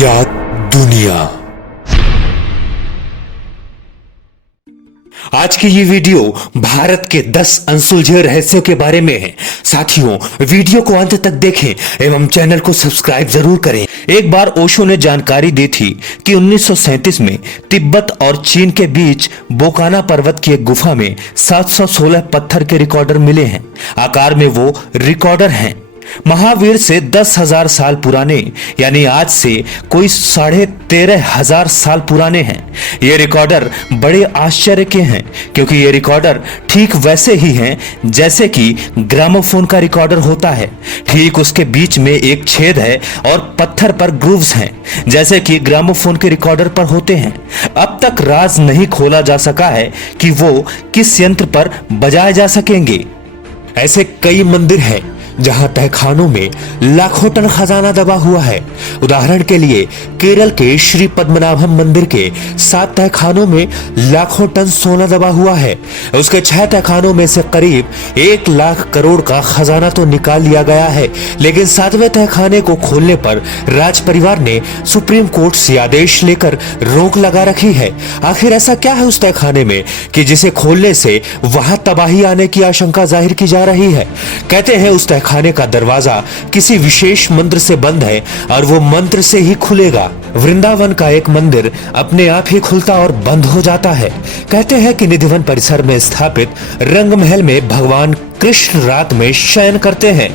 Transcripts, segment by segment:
अज्ञात दुनिया। आज की ये वीडियो भारत के 10 अनसुलझे रहस्यों के बारे में है। साथियों, वीडियो को अंत तक देखें एवं चैनल को सब्सक्राइब जरूर करें। एक बार ओशो ने जानकारी दी थी कि 1937 में तिब्बत और चीन के बीच बोकाना पर्वत की एक गुफा में 716 पत्थर के रिकॉर्डर मिले हैं। आकार में वो रिकॉर्डर हैं महावीर से 10,000 साल पुराने, यानी आज से कोई 13,500 साल पुराने हैं। ये रिकॉर्डर बड़े आश्चर्य के हैं क्योंकि ये रिकॉर्डर ठीक वैसे ही हैं जैसे कि ग्रामोफोन का रिकॉर्डर होता है। ठीक उसके बीच में एक छेद है और पत्थर पर ग्रूव्स हैं जैसे कि ग्रामोफोन के रिकॉर्डर पर होते हैं। अब तक राज नहीं खोला जा सका है कि वो किस यंत्र पर बजाए जा सकेंगे। ऐसे कई मंदिर हैं जहां तहखानों में लाखों टन खजाना दबा हुआ है। उदाहरण के लिए केरल के श्री पद्मनाभम मंदिर के 7 तहखानों में लाखों टन सोना दबा हुआ है। उसके 6 तहखानों में से करीब 1 लाख करोड़ का खजाना तो निकाल लिया गया है, लेकिन 7वें तहखाने को खोलने पर राज परिवार ने सुप्रीम कोर्ट से आदेश लेकर रोक लगा रखी है। आखिर ऐसा क्या है उस तहखाने में कि जिसे खोलने से वहां तबाही आने की आशंका जाहिर की जा रही है। कहते हैं उस खाने का दरवाजा किसी विशेष मंत्र से बंद है और वो मंत्र से ही खुलेगा। वृंदावन का एक मंदिर अपने आप ही खुलता और बंद हो जाता है। कहते हैं कि निधिवन परिसर में स्थापित रंग महल में भगवान कृष्ण रात में शयन करते हैं।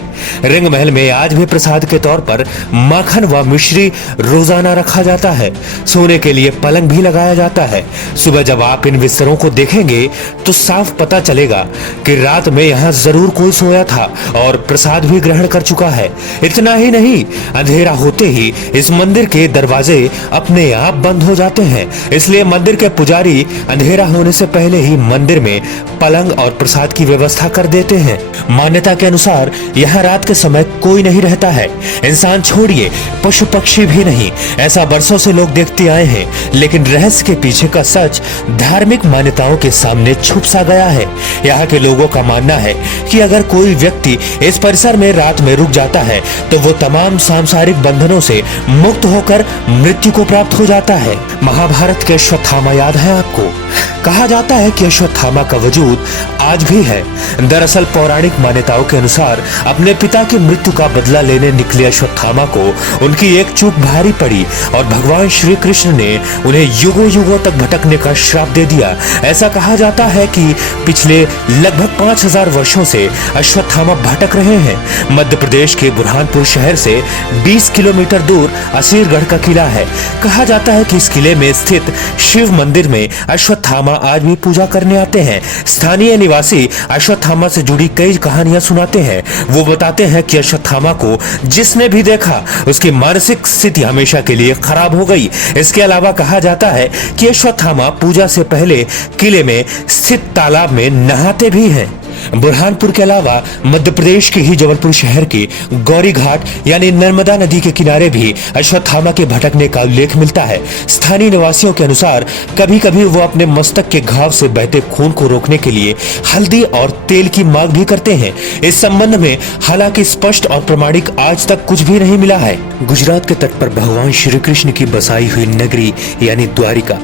रंग महल में आज भी प्रसाद के तौर पर माखन व मिश्री रोजाना रखा जाता है। सोने के लिए पलंग भी लगाया जाता है। सुबह जब आप इन बिस्तरों को देखेंगे तो साफ पता चलेगा कि रात में यहाँ जरूर कोई सोया था और प्रसाद भी ग्रहण कर चुका है। इतना ही नहीं, अंधेरा होते ही इस मंदिर के दरवाजे अपने आप बंद हो जाते हैं। इसलिए मंदिर के पुजारी अंधेरा होने से पहले ही मंदिर में पलंग और प्रसाद की व्यवस्था कर देते हैं। मान्यता के अनुसार यहाँ रात के समय कोई नहीं रहता है। इंसान छोड़िए, पशु पक्षी भी नहीं। ऐसा बरसों से लोग देखते आए हैं, लेकिन रहस्य के पीछे का सच धार्मिक मान्यताओं के सामने छुप सा गया है। यहाँ के लोगों का मानना है कि अगर कोई व्यक्ति इस परिसर में रात में रुक जाता है तो वो तमाम सांसारिक बंधनों से मुक्त होकर मृत्यु को प्राप्त हो जाता है। महाभारत के अश्वत्थामा याद है आपको? कहा जाता है कि अश्वत्थामा का वजूद आज भी है। दरअसल पौराणिक मान्यताओं के अनुसार अपने पिता की मृत्यु का बदला लेने निकले अश्वत्थामा को उनकी एक चूक भारी पड़ी और भगवान श्री कृष्ण ने उन्हें युगों युगों तक भटकने का श्राप दे दिया। ऐसा कहा जाता है कि पिछले लगभग 5000 वर्षों से अश्वत्थामा भटक रहे हैं। मध्य प्रदेश के बुरहानपुर शहर से 20 किलोमीटर दूर असीरगढ़ का किला है। कहा जाता है कि इस किले में स्थित शिव मंदिर में अश्वत्थामा आज भी पूजा करने आते हैं। स्थानीय निवासी अश्वत्थामा से जुड़ी कई कहानियां सुनाते हैं। वो बताते हैं कि अश्वत्थामा को जिसने भी देखा उसकी मानसिक स्थिति हमेशा के लिए खराब हो गई। इसके अलावा कहा जाता है कि अश्वत्थामा पूजा से पहले किले में स्थित तालाब में नहाते भी हैं। बुरहानपुर के अलावा मध्य प्रदेश के ही जबलपुर शहर के गौरी घाट यानी नर्मदा नदी के किनारे भी अश्वत्थामा के भटकने का उल्लेख मिलता है। स्थानीय निवासियों के अनुसार कभी कभी वो अपने मस्तक के घाव से बहते खून को रोकने के लिए हल्दी और तेल की मांग भी करते हैं। इस संबंध में हालांकि स्पष्ट और प्रमाणिक आज तक कुछ भी नहीं मिला है। गुजरात के तट पर भगवान श्री कृष्ण की बसाई हुई नगरी यानी द्वारिका,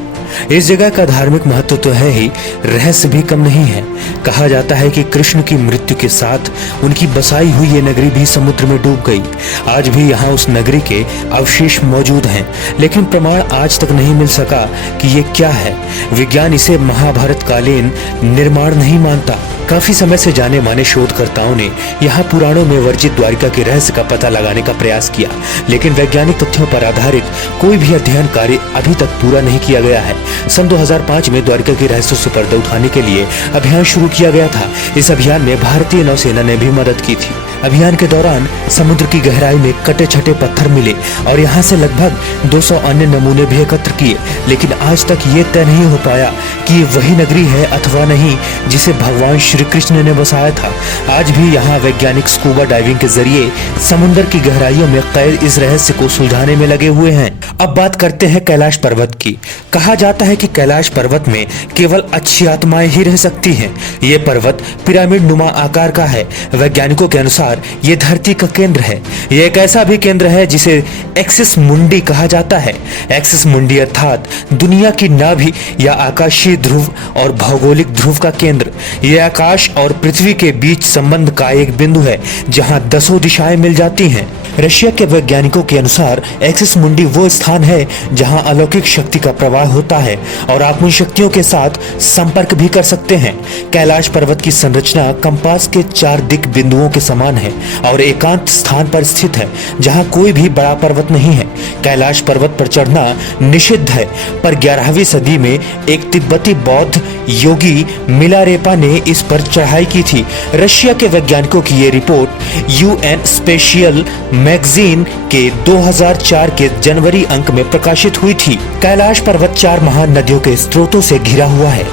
इस जगह का धार्मिक महत्व तो है ही, रहस्य भी कम नहीं है। कहा जाता है कि कृष्ण की मृत्यु के साथ उनकी बसाई हुई ये नगरी भी समुद्र में डूब गई। आज भी यहाँ उस नगरी के अवशेष मौजूद हैं, लेकिन प्रमाण आज तक नहीं मिल सका कि ये क्या है। विज्ञान इसे महाभारत कालीन निर्माण नहीं मानता। काफी समय से जाने माने शोधकर्ताओं ने यहाँ पुराणों में वर्जित द्वारिका के रहस्य का पता लगाने का प्रयास किया, लेकिन वैज्ञानिक तथ्यों पर आधारित कोई भी अध्ययन कार्य अभी तक पूरा नहीं किया गया है। सन 2005 में द्वारिका के रहस्यों से पर्दा उठाने के लिए अभियान शुरू किया गया था। इस अभियान में भारतीय नौसेना ने भी मदद की थी। अभियान के दौरान समुद्र की गहराई में कटे छटे पत्थर मिले और यहाँ से लगभग 200 अन्य नमूने भी एकत्र किए, लेकिन आज तक ये तय नहीं हो पाया कि ये वही नगरी है अथवा नहीं जिसे भगवान श्री कृष्ण ने बसाया था। आज भी यहाँ वैज्ञानिक स्कूबा डाइविंग के जरिए समुद्र की गहराइयों में कैद इस रहस्य को सुलझाने में लगे हुए हैं। अब बात करते हैं कैलाश पर्वत की। कहा जाता है कि कैलाश पर्वत में केवल अच्छी आत्माएं ही रह सकती हैं। ये पर्वत पिरामिड नुमा आकार का है। वैज्ञानिकों के अनुसार ये धरती का केंद्र है। ये एक ऐसा भी केंद्र है जिसे एक्सिस मुंडी कहा जाता है। एक्सिस मुंडी अर्थात दुनिया की नाभि या आकाशीय ध्रुव और भौगोलिक ध्रुव का केंद्र। ये आकाश और पृथ्वी के बीच संबंध का एक बिंदु है जहां 10 दिशाएं मिल जाती हैं। रशिया के वैज्ञानिकों के अनुसार एक्सिस मुंडी वो स्थान है जहां अलौकिक शक्ति का प्रवाह होता है और आप उन शक्तियों के साथ संपर्क भी कर सकते हैं। कैलाश पर्वत की संरचना कंपास के 4 दिक बिंदुओं के समान है और एकांत स्थान पर स्थित है जहां कोई भी बड़ा पर्वत नहीं है। कैलाश पर्वत पर चढ़ना निषिद्ध है, पर 11वीं सदी में एक तिब्बती बौद्ध योगी मिलारेपा ने इस पर चढ़ाई की थी। रशिया के वैज्ञानिकों की ये रिपोर्ट यूएन स्पेशियल मैगजीन के 2004 के जनवरी अंक में प्रकाशित हुई थी। कैलाश पर्वत 4 महान नदियों के स्रोतों से घिरा हुआ है।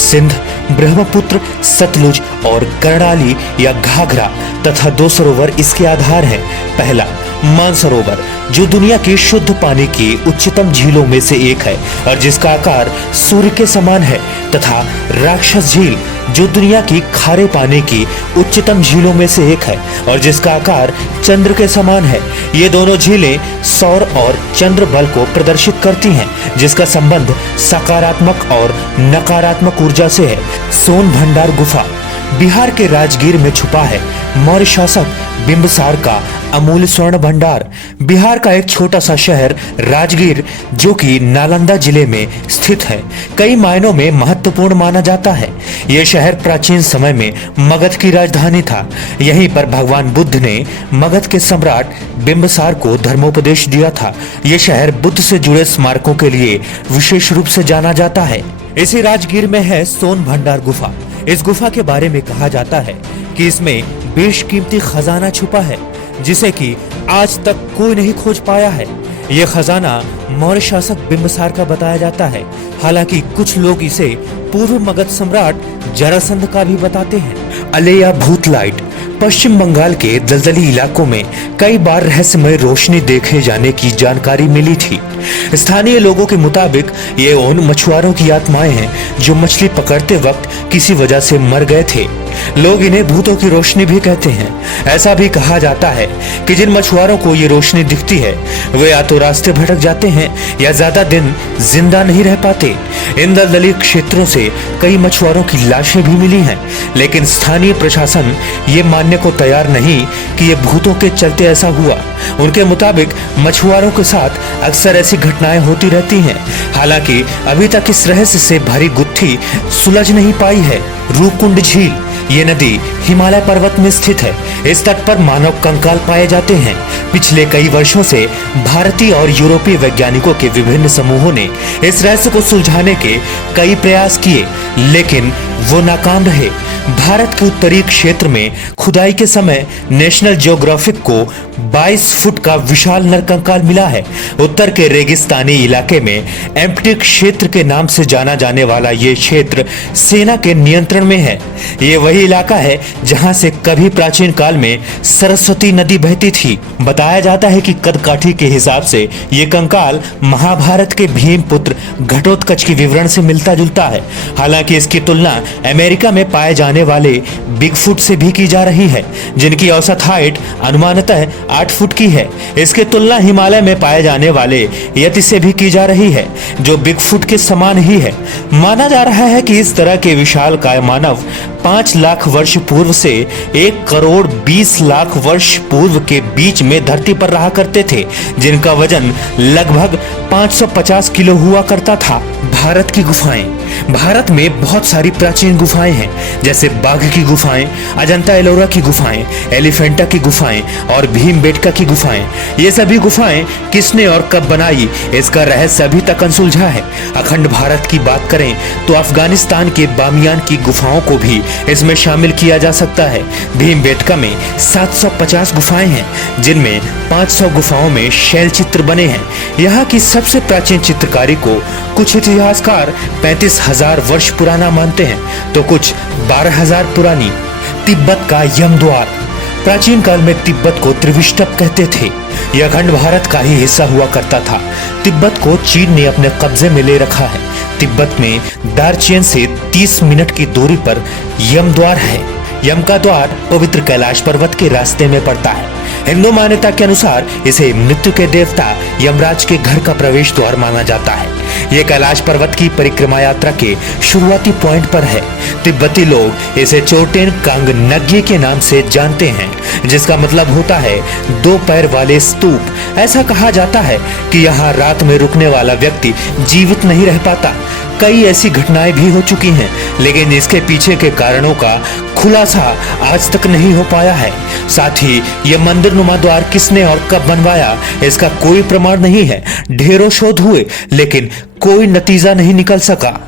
सिंध, ब्रह्मपुत्र, सतलुज और कर्णाली या घाघरा तथा 2 सरोवर इसके आधार हैं। पहला मानसरोवर, जो दुनिया की शुद्ध पानी की उच्चतम झीलों में से एक है और जिसका आकार सूर्य के समान है, तथा राक्षस झील, जो दुनिया की खारे पानी की उच्चतम झीलों में से एक है और जिसका आकार चंद्र के समान है। ये दोनों झीलें सौर और चंद्र बल को प्रदर्शित करती हैं, जिसका संबंध सकारात्मक और नकारात्मक ऊर्जा से है। सोन भंडार गुफा बिहार के राजगीर में छुपा है। मौर्य शासक बिंबिसार का अमूल्य स्वर्ण भंडार। बिहार का एक छोटा सा शहर राजगीर, जो कि नालंदा जिले में स्थित है, कई मायनों में महत्वपूर्ण माना जाता है। यह शहर प्राचीन समय में मगध की राजधानी था। यहीं पर भगवान बुद्ध ने मगध के सम्राट बिंबिसार को धर्मोपदेश दिया था। यह शहर बुद्ध से जुड़े स्मारकों के लिए विशेष रूप से जाना जाता है। इसी राजगीर में है सोन भंडार गुफा। इस गुफा के बारे में कहा जाता है कि इसमें बेशकीमती खजाना छुपा है, जिसे कि आज तक कोई नहीं खोज पाया है। यह खजाना मौर्य शासक बिंबिसार का बताया जाता है। हालांकि कुछ लोग इसे पूर्व मगध सम्राट जरासंध का भी बताते हैं। अलेया भूत लाइट। पश्चिम बंगाल के दलदली इलाकों में कई बार रहस्यमय रोशनी देखे जाने की जानकारी मिली थी। स्थानीय लोगों के मुताबिक ये उन मछुआरों की आत्माएं हैं जो मछली पकड़ते वक्त किसी वजह से मर गए थे। लोग इन्हें भूतों की रोशनी भी कहते हैं। ऐसा भी कहा जाता है कि जिन मछुआरों को ये रोशनी दिखती है वे या तो रास्ते भटक जाते हैं या ज्यादा दिन जिंदा नहीं रह पाते। इन दलदली क्षेत्रों से कई मछुआरों की लाशें भी मिली हैं, लेकिन स्थानीय प्रशासन ये मानने को तैयार नहीं कि ये भूतों के चलते ऐसा हुआ। उनके मुताबिक मछुआरों के साथ अक्सर ऐसी घटनाएं होती रहती हैं। हालांकि अभी तक इस रहस्य से भरी गुत्थी सुलझ नहीं पाई है। रूपकुंड झील, ये नदी हिमालय पर्वत में स्थित है। इस तट पर मानव कंकाल पाए जाते हैं। पिछले कई वर्षों से भारतीय और यूरोपीय वैज्ञानिकों के विभिन्न समूहों ने इस रहस्य को सुलझाने के कई प्रयास किए, लेकिन वो नाकाम रहे। भारत के उत्तरी क्षेत्र में खुदाई के समय नेशनल ज्योग्राफिक को 22 फुट का विशाल नरकंकाल मिला है। उत्तर के रेगिस्तानी इलाके में एम्प्टी क्षेत्र के नाम से जाना जाने वाला ये क्षेत्र सेना के नियंत्रण में है। ये वही इलाका है जहां से कभी प्राचीन काल में सरस्वती नदी बहती थी। बताया जाता है कि कदकाठी के हिसाब से ये कंकाल महाभारत के भीम पुत्र घटोत्कच के विवरण से मिलता जुलता है। हालांकि इसकी तुलना अमेरिका में पाए जाने वाले बिगफुट से भी की जा रही है, जिनकी औसत हाइट अनुमानतः 8 फुट की है। इसकी तुलना हिमालय में पाए जाने वाले यति से भी की जा रही है, जो बिगफुट के समान ही है। माना जा रहा है कि इस तरह के विशालकाय मानव 5 लाख वर्ष पूर्व से 1 करोड़ 20 लाख वर्ष पूर्व के बीच में धरती पर रहा करते थे, जिनका वजन लगभग 550 किलो हुआ करता था। भारत की गुफाएं। भारत में बहुत सारी प्राचीन गुफाएं हैं, जैसे बाघ की गुफाएं, अजंता एलोरा की गुफाएं, एलिफेंटा की गुफाएं और भीमबेटका की गुफाएं। ये सभी गुफाएं किसने और कब बनाई, इसका रहस्य अभी तक अनसुलझा है। अखंड भारत की बात करें तो अफगानिस्तान के बामियान की गुफाओं को भी इसमें शामिल किया जा सकता है। भीमबेटका में 750 गुफाएं हैं, जिनमें 500 गुफाओं में शैल चित्र बने हैं। यहाँ की सबसे प्राचीन चित्रकारी को कुछ इतिहासकार 35,000 वर्ष पुराना मानते हैं, तो कुछ 12,000 पुरानी। तिब्बत का यमद्वार। प्राचीन काल में तिब्बत को त्रिविष्टप कहते थे। यह खंड भारत का ही हिस्सा हुआ करता था। तिब्बत को चीन ने अपने कब्जे में ले रखा है। तिब्बत में दार्जिलिंग से 30 मिनट की दूरी पर यम द्वार है। यम का द्वार पवित्र कैलाश पर्वत के रास्ते में पड़ता है। हिंदू मान्यता के अनुसार इसे मृत्यु के देवता यमराज के घर का प्रवेश द्वार माना जाता है। ये कैलाश पर्वत की परिक्रमा यात्रा के शुरुआती पॉइंट पर है। तिब्बती लोग इसे चोटेन कांग नग्ये के नाम से जानते हैं, जिसका मतलब होता है 2 पैर वाले स्तूप। ऐसा कहा जाता है कि यहाँ रात में रुकने वाला व्यक्ति जीवित नहीं रह पाता। कई ऐसी घटनाएं भी हो चुकी हैं, लेकिन इसके पीछे के कारणों का खुलासा आज तक नहीं हो पाया है। साथ ही यह मंदिर नुमा द्वार किसने और कब बनवाया, इसका कोई प्रमाण नहीं है। ढेरों शोध हुए, लेकिन कोई नतीजा नहीं निकल सका।